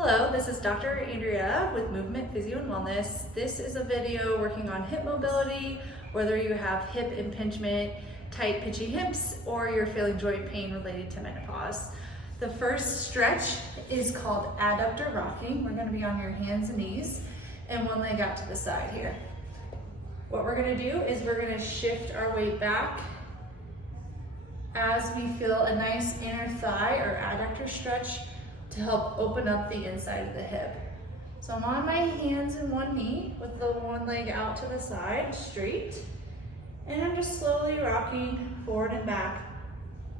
Hello, this is Dr. Andrea with Movement, Physio and Wellness. This is a video working on hip mobility, whether you have hip impingement, tight pitchy hips, or you're feeling joint pain related to menopause. The first stretch is called adductor rocking. We're going to be on your hands and knees and one leg out to the side here. What we're going to do is we're going to shift our weight back as we feel a nice inner thigh or adductor stretch to help open up the inside of the hip. So I'm on my hands and one knee with the one leg out to the side, straight, and I'm just slowly rocking forward and back.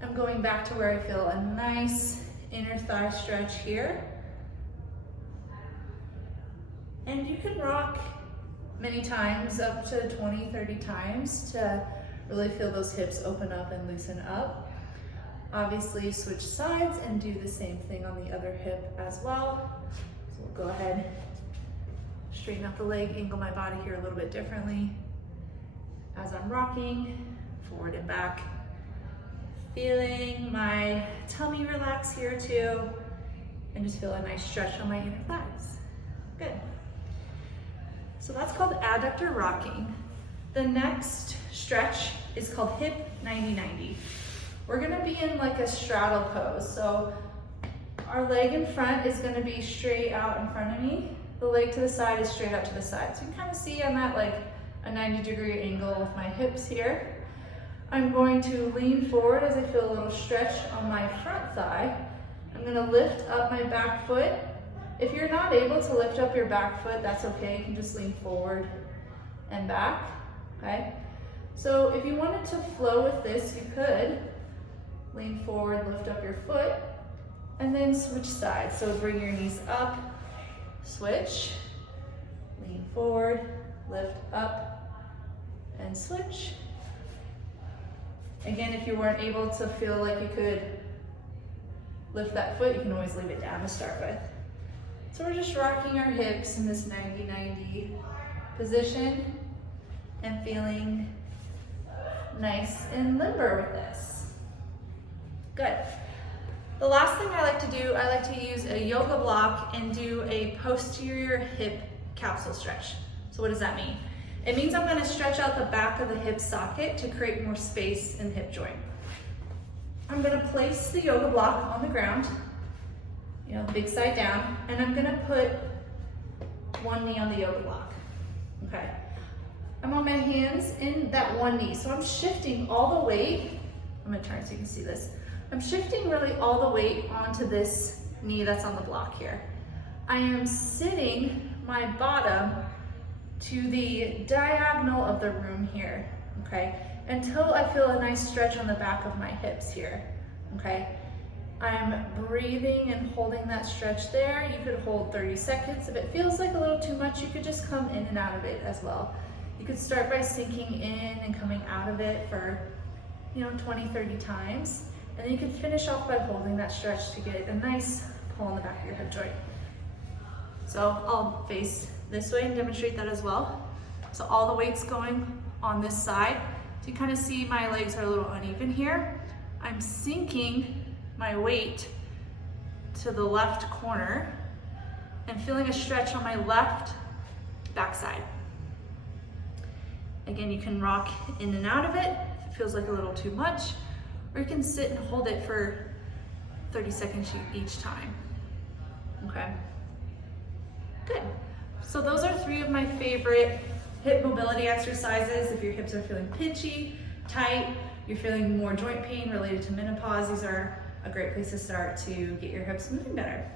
I'm going back to where I feel a nice inner thigh stretch here. And you can rock many times, up to 20, 30 times to really feel those hips open up and loosen up. Obviously switch sides and do the same thing on the other hip as well. So we'll go ahead, straighten out the leg, angle my body here a little bit differently as I'm rocking forward and back. Feeling my tummy relax here too, and just feel a nice stretch on my inner thighs. Good. So that's called adductor rocking. The next stretch is called hip 90-90. We're gonna be in like a straddle pose. So our leg in front is gonna be straight out in front of me. The leg to the side is straight out to the side. So you can kind of see I'm at like a 90-degree angle with my hips here. I'm going to lean forward as I feel a little stretch on my front thigh. I'm gonna lift up my back foot. If you're not able to lift up your back foot, that's okay. You can just lean forward and back, okay? So if you wanted to flow with this, you could. Lean forward, lift up your foot, and then switch sides. So bring your knees up, switch, lean forward, lift up, and switch. Again, if you weren't able to feel like you could lift that foot, you can always leave it down to start with. So we're just rocking our hips in this 90-90 position and feeling nice and limber with this. Good. The last thing I like to do, I like to use a yoga block and do a posterior hip capsule stretch. So what does that mean? It means I'm going to stretch out the back of the hip socket to create more space in the hip joint. I'm going to place the yoga block on the ground, big side down, and I'm going to put one knee on the yoga block. Okay. I'm on my hands in that one knee, so I'm shifting all the weight. I'm going to turn so you can see this. I'm shifting really all the weight onto this knee that's on the block here. I am sitting my bottom to the diagonal of the room here, okay? Until I feel a nice stretch on the back of my hips here, okay? I'm breathing and holding that stretch there. You could hold 30 seconds. If it feels like a little too much, you could just come in and out of it as well. You could start by sinking in and coming out of it for 20, 30 times. And then you can finish off by holding that stretch to get a nice pull on the back of your hip joint. So I'll face this way and demonstrate that as well. So all the weight's going on this side. So you kind of see my legs are a little uneven here. I'm sinking my weight to the left corner and feeling a stretch on my left backside. Again, you can rock in and out of it if it feels like a little too much, or you can sit and hold it for 30 seconds each time. Okay, good. So those are 3 of my favorite hip mobility exercises. If your hips are feeling pinchy, tight, you're feeling more joint pain related to menopause, these are a great place to start to get your hips moving better.